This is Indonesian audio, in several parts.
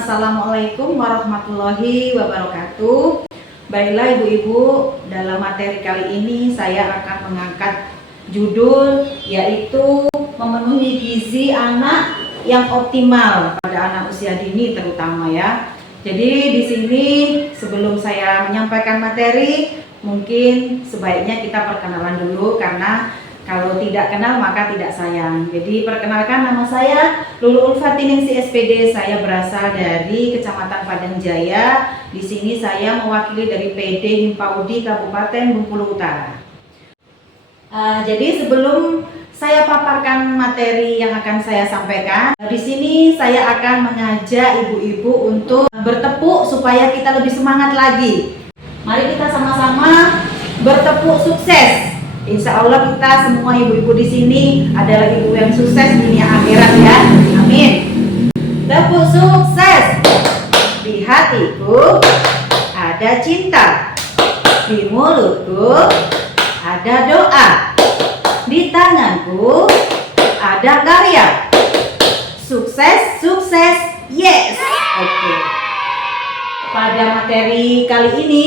Assalamualaikum warahmatullahi wabarakatuh. Baiklah ibu-ibu, dalam materi kali ini saya akan mengangkat judul yaitu memenuhi gizi anak yang optimal pada anak usia dini terutama ya. Jadi di sini sebelum saya menyampaikan materi, mungkin sebaiknya kita perkenalan dulu karena kalau tidak kenal maka tidak sayang. Jadi perkenalkan, nama saya Lulu Ulfatiningsi SPD. Saya berasal dari Kecamatan Padang Jaya. Di sini saya mewakili dari PD Himpaudi Kabupaten Bengkulu Utara. Jadi sebelum saya paparkan materi yang akan saya sampaikan, di sini saya akan mengajak ibu-ibu untuk bertepuk supaya kita lebih semangat lagi. Mari kita sama-sama bertepuk sukses. Insya Allah kita semua ibu-ibu di sini adalah ibu yang sukses di dunia akhirat ya. Amin. Tepuk sukses. Di hatiku ada cinta, di mulutku ada doa, di tanganku ada karya. Sukses, sukses, yes. Oke. Pada materi kali ini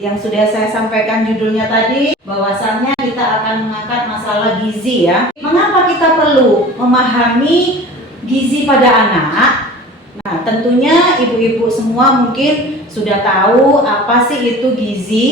yang sudah saya sampaikan judulnya tadi, bahwasannya kita akan mengangkat masalah gizi ya. Mengapa kita perlu memahami gizi pada anak? Nah, tentunya ibu-ibu semua mungkin sudah tahu apa sih itu gizi.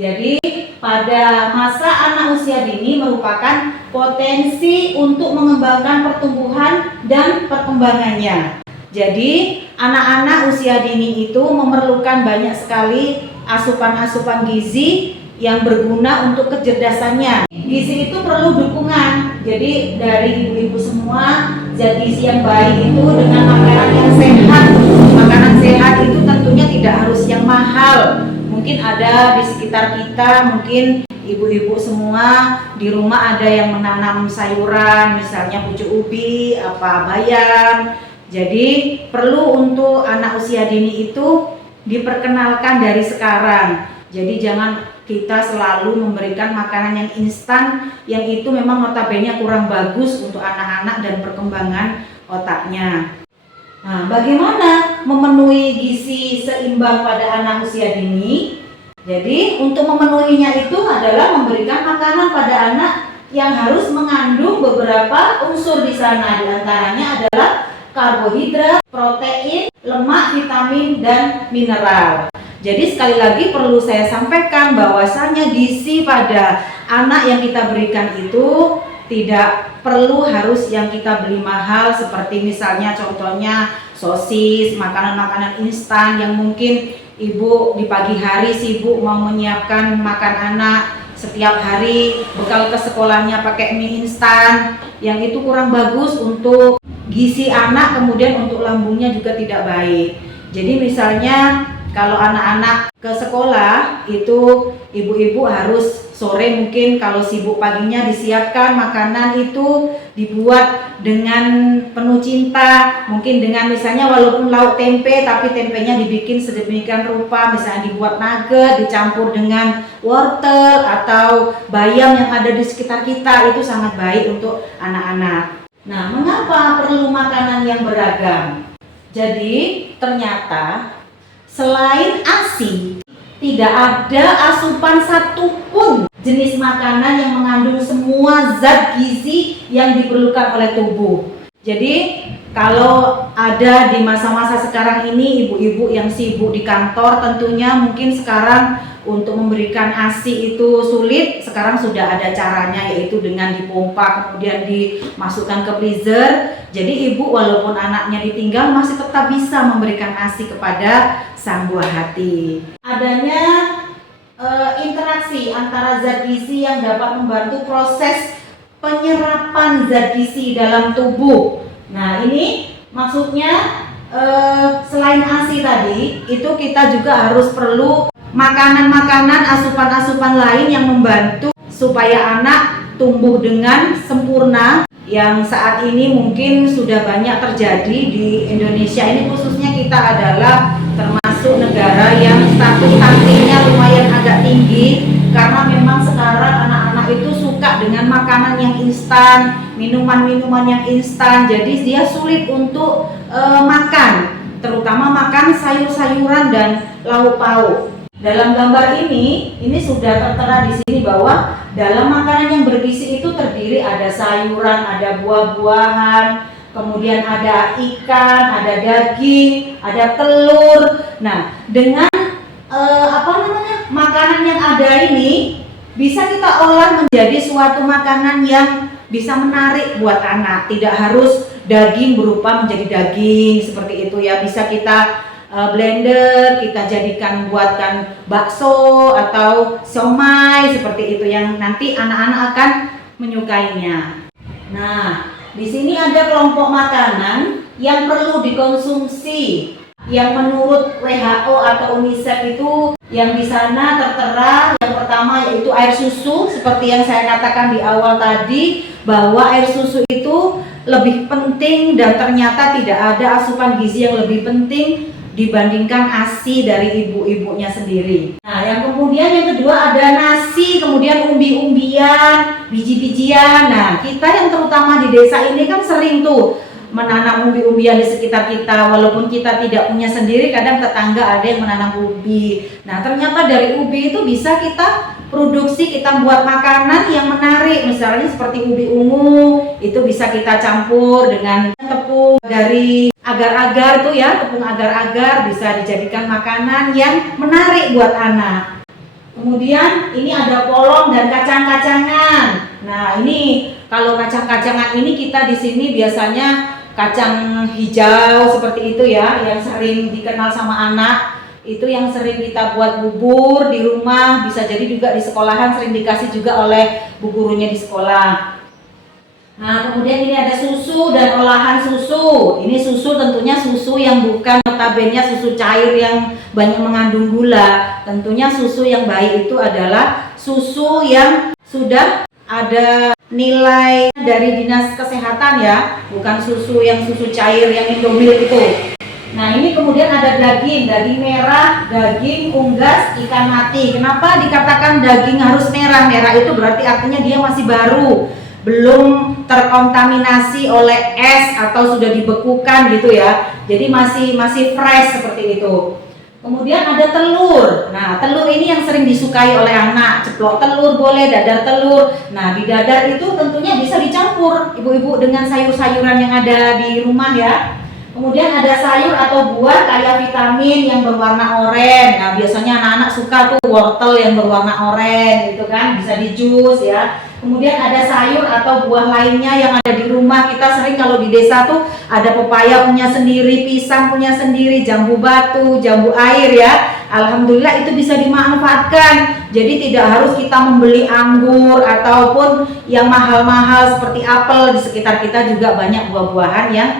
Jadi pada masa anak usia dini merupakan potensi untuk mengembangkan pertumbuhan dan perkembangannya. Jadi anak-anak usia dini itu memerlukan banyak sekali asupan-asupan gizi yang berguna untuk kecerdasannya. Gizi itu perlu dukungan. Jadi dari ibu-ibu semua, zat gizi yang baik itu dengan makanan yang sehat. Makanan sehat itu tentunya tidak harus yang mahal. Mungkin ada di sekitar kita, mungkin ibu-ibu semua di rumah ada yang menanam sayuran, misalnya pucuk ubi, bayam. Jadi perlu untuk anak usia dini itu diperkenalkan dari sekarang. Jadi jangan kita selalu memberikan makanan yang instan, yang itu memang notabene kurang bagus untuk anak-anak dan perkembangan otaknya. Nah, bagaimana memenuhi gizi seimbang pada anak usia dini? Jadi untuk memenuhinya itu adalah memberikan makanan pada anak yang harus mengandung beberapa unsur di sana. Di antaranya adalah karbohidrat, protein, lemak, vitamin, dan mineral. Jadi sekali lagi perlu saya sampaikan bahwasannya gizi pada anak yang kita berikan itu tidak perlu harus yang kita beli mahal, seperti misalnya contohnya sosis, makanan-makanan instan yang mungkin ibu di pagi hari sibuk mau menyiapkan makan anak setiap hari, bekal ke sekolahnya pakai mie instan, yang itu kurang bagus untuk gizi anak, kemudian untuk lambungnya juga tidak baik. Jadi misalnya kalau anak-anak ke sekolah itu ibu-ibu harus sore, mungkin kalau sibuk paginya disiapkan makanan itu dibuat dengan penuh cinta, mungkin dengan misalnya walaupun lauk tempe tapi tempenya dibikin sedemikian rupa, misalnya dibuat nugget dicampur dengan wortel atau bayam yang ada di sekitar kita, itu sangat baik untuk anak-anak. Nah, mengapa perlu makanan yang beragam? Jadi ternyata selain ASI, tidak ada asupan satupun jenis makanan yang mengandung semua zat gizi yang diperlukan oleh tubuh. Jadi kalau ada di masa-masa sekarang ini ibu-ibu yang sibuk di kantor, tentunya mungkin sekarang untuk memberikan ASI itu sulit. Sekarang sudah ada caranya, yaitu dengan dipompa kemudian dimasukkan ke freezer. Jadi ibu walaupun anaknya ditinggal masih tetap bisa memberikan ASI kepada sang buah hati. Adanya interaksi antara zat gizi yang dapat membantu proses penyerapan zat gizi dalam tubuh. Nah, ini maksudnya selain ASI tadi, itu kita juga harus perlu makanan-makanan, asupan-asupan lain yang membantu supaya anak tumbuh dengan sempurna, yang saat ini mungkin sudah banyak terjadi di Indonesia ini, khususnya kita adalah termasuk negara yang status stuntingnya lumayan agak tinggi, karena memang sekarang anak-anak itu suka dengan makanan yang instan, minuman-minuman yang instan, jadi dia sulit untuk makan. terutama makan sayur-sayuran dan lauk pauk. Dalam gambar ini sudah tertera di sini bahwa dalam makanan yang bergizi itu terdiri ada sayuran, ada buah-buahan, kemudian ada ikan, ada daging, ada telur. Nah, dengan makanan yang ada ini bisa kita olah menjadi suatu makanan yang bisa menarik buat anak. Tidak harus daging berubah menjadi daging seperti itu ya. Bisa kita blender, kita jadikan buatkan bakso atau siomay seperti itu yang nanti anak-anak akan menyukainya. Nah, di sini ada kelompok makanan yang perlu dikonsumsi yang menurut WHO atau UNICEF itu yang di sana tertera. Yang pertama yaitu air susu, seperti yang saya katakan di awal tadi bahwa air susu itu lebih penting dan ternyata tidak ada asupan gizi yang lebih penting dibandingkan ASI dari ibu-ibunya sendiri. Nah, yang kemudian yang kedua ada nasi, kemudian umbi-umbian, biji-bijian. Nah, kita yang terutama di desa ini kan sering tuh menanam umbi-umbian di sekitar kita. Walaupun kita tidak punya sendiri, kadang tetangga ada yang menanam ubi. Nah, ternyata dari ubi itu bisa kita produksi, kita buat makanan yang menarik. Misalnya seperti ubi ungu, itu bisa kita campur dengan tepung dari agar-agar tuh ya, tepung agar-agar bisa dijadikan makanan yang menarik buat anak. Kemudian ini ada polong dan kacang-kacangan. Nah, ini kalau kacang-kacangan ini kita di sini biasanya kacang hijau seperti itu ya, yang sering dikenal sama anak. Itu yang sering kita buat bubur di rumah, bisa jadi juga di sekolahan sering dikasih juga oleh bu gurunya di sekolah. Nah, kemudian ini ada susu dan olahan susu. Ini susu tentunya susu yang bukan notabene susu cair yang banyak mengandung gula. Tentunya susu yang baik itu adalah susu yang sudah ada nilai dari dinas kesehatan ya, bukan susu yang susu cair yang Indomilk itu. Nah, ini kemudian ada daging merah, daging unggas, ikan mati. Kenapa dikatakan daging harus merah? Merah itu berarti artinya dia masih baru, belum terkontaminasi oleh es atau sudah dibekukan gitu ya. Jadi masih fresh seperti itu. Kemudian ada telur. Nah, telur ini yang sering disukai oleh anak. Ceplok telur boleh, dadar telur. Nah, di dadar itu tentunya bisa dicampur ibu-ibu dengan sayur-sayuran yang ada di rumah ya. Kemudian ada sayur atau buah kaya vitamin yang berwarna oranye. Nah, biasanya anak-anak suka tuh wortel yang berwarna oranye gitu kan, bisa di jus ya. Kemudian ada sayur atau buah lainnya yang ada di rumah. Kita sering kalau di desa tuh ada pepaya punya sendiri, pisang punya sendiri, jambu batu, jambu air ya. Alhamdulillah itu bisa dimanfaatkan. Jadi tidak harus kita membeli anggur ataupun yang mahal-mahal seperti apel. Di sekitar kita juga banyak buah-buahan yang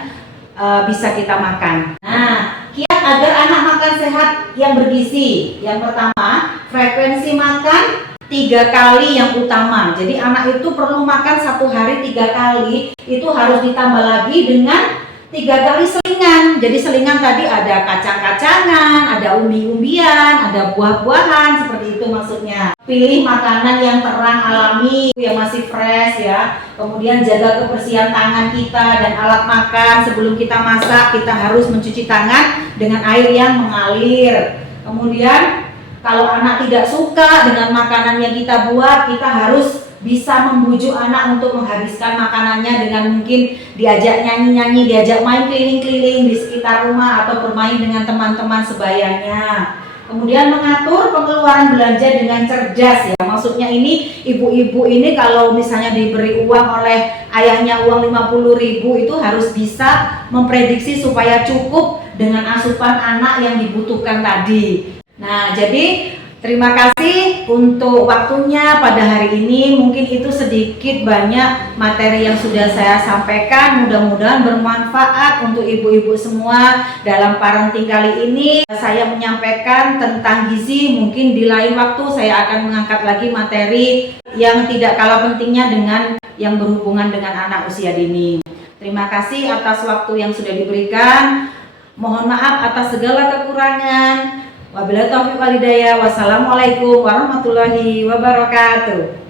bisa kita makan. Nah, kiat agar anak makan sehat yang bergizi. Yang pertama, frekuensi makan 3 kali yang utama. Jadi anak itu perlu makan 1 hari 3 kali. Itu harus ditambah lagi dengan 3 kali selingan. Jadi selingan tadi ada kacang-kacangan, ada umbi-umbian, ada buah-buahan, seperti itu maksudnya. Pilih makanan yang terang alami, yang masih fresh ya. Kemudian jaga kebersihan tangan kita dan alat makan. Sebelum kita masak, kita harus mencuci tangan dengan air yang mengalir. Kemudian kalau anak tidak suka dengan makanan yang kita buat, kita harus bisa membujuk anak untuk menghabiskan makanannya dengan mungkin diajak nyanyi-nyanyi, diajak main keliling-keliling di sekitar rumah atau bermain dengan teman-teman sebayanya. Kemudian mengatur pengeluaran belanja dengan cerdas ya. Maksudnya ini ibu-ibu ini kalau misalnya diberi uang oleh ayahnya uang 50.000 itu harus bisa memprediksi supaya cukup dengan asupan anak yang dibutuhkan tadi. Nah, jadi terima kasih untuk waktunya pada hari ini. Mungkin itu sedikit banyak materi yang sudah saya sampaikan. Mudah-mudahan bermanfaat untuk ibu-ibu semua dalam parenting kali ini. Saya menyampaikan tentang gizi. Mungkin di lain waktu saya akan mengangkat lagi materi yang tidak kalah pentingnya dengan yang berhubungan dengan anak usia dini. Terima kasih atas waktu yang sudah diberikan. Mohon maaf atas segala kekurangan. Wabillahi taufiq wal hidayah. Wassalamualaikum warahmatullahi wabarakatuh.